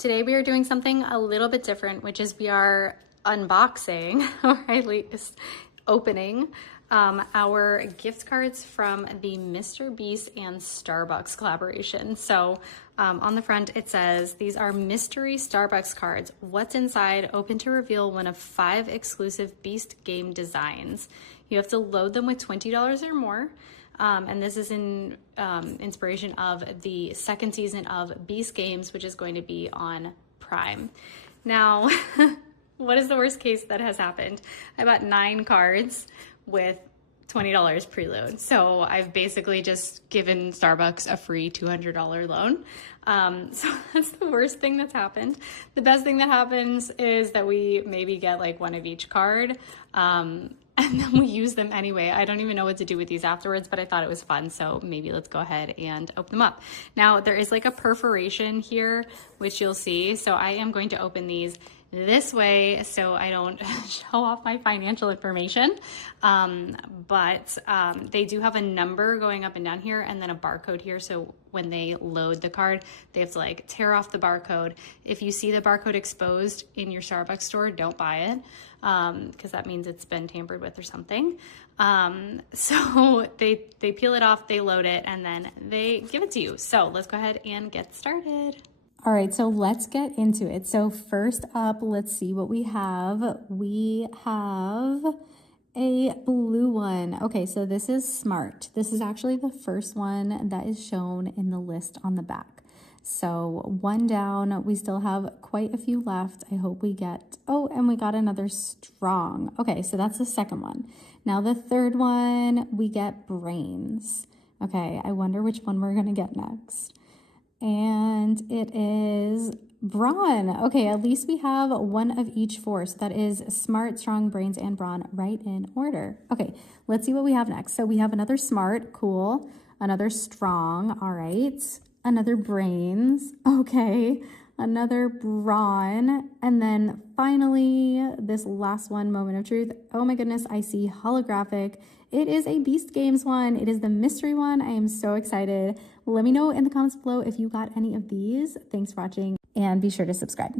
Today we are doing something a little bit different, which is we are unboxing, or at least opening, our gift cards from the MrBeast and Starbucks collaboration. So on the front it says, these are mystery Starbucks cards. What's inside? Open to reveal one of 5 exclusive Beast game designs. You have to load them with $20 or more. And this is in inspiration of the 2nd season of Beast Games, which is going to be on Prime. Now, what is the worst case that has happened? I bought 9 cards with $20 preload. So I've basically just given Starbucks a free $200 loan. So that's the worst thing that's happened. The best thing that happens is that we maybe get like one of each card. And then we use them anyway. I don't even know what to do with these afterwards, but I thought it was fun. So maybe let's go ahead and open them up. Now there is like a perforation here, which you'll see. So I am going to open these this way so I don't show off my financial information. But they do have a number going up and down here and then a barcode here. So when they load the card, they have to like tear off the barcode. If you see the barcode exposed in your Starbucks store, don't buy it. Because that means it's been tampered with or something. So they peel it off, they load it, and then they give it to you. So let's go ahead and get started. All right, so let's get into it. So first up, let's see what we have. We have a blue one. Okay, so this is Smart. This is actually the first one that is shown in the list on the back. So 1 down, we still have quite a few left. I hope we get, oh, and we got another Strong. Okay, so that's the second one. Now the third one, we get Brains. Okay, I wonder which one we're gonna get next. And it is Brawn. Okay, at least we have one of each 4. So that is Smart, Strong, Brains, and Brawn right in order. Okay, let's see what we have next. So we have another Smart, cool. Another Strong, all right. Another Brains, okay. Another Brawn. And then finally, this last one, Moment of Truth. Oh my goodness, I see holographic. It is a Beast Games one. It is the mystery one. I am so excited. Let me know in the comments below if you got any of these. Thanks for watching and be sure to subscribe.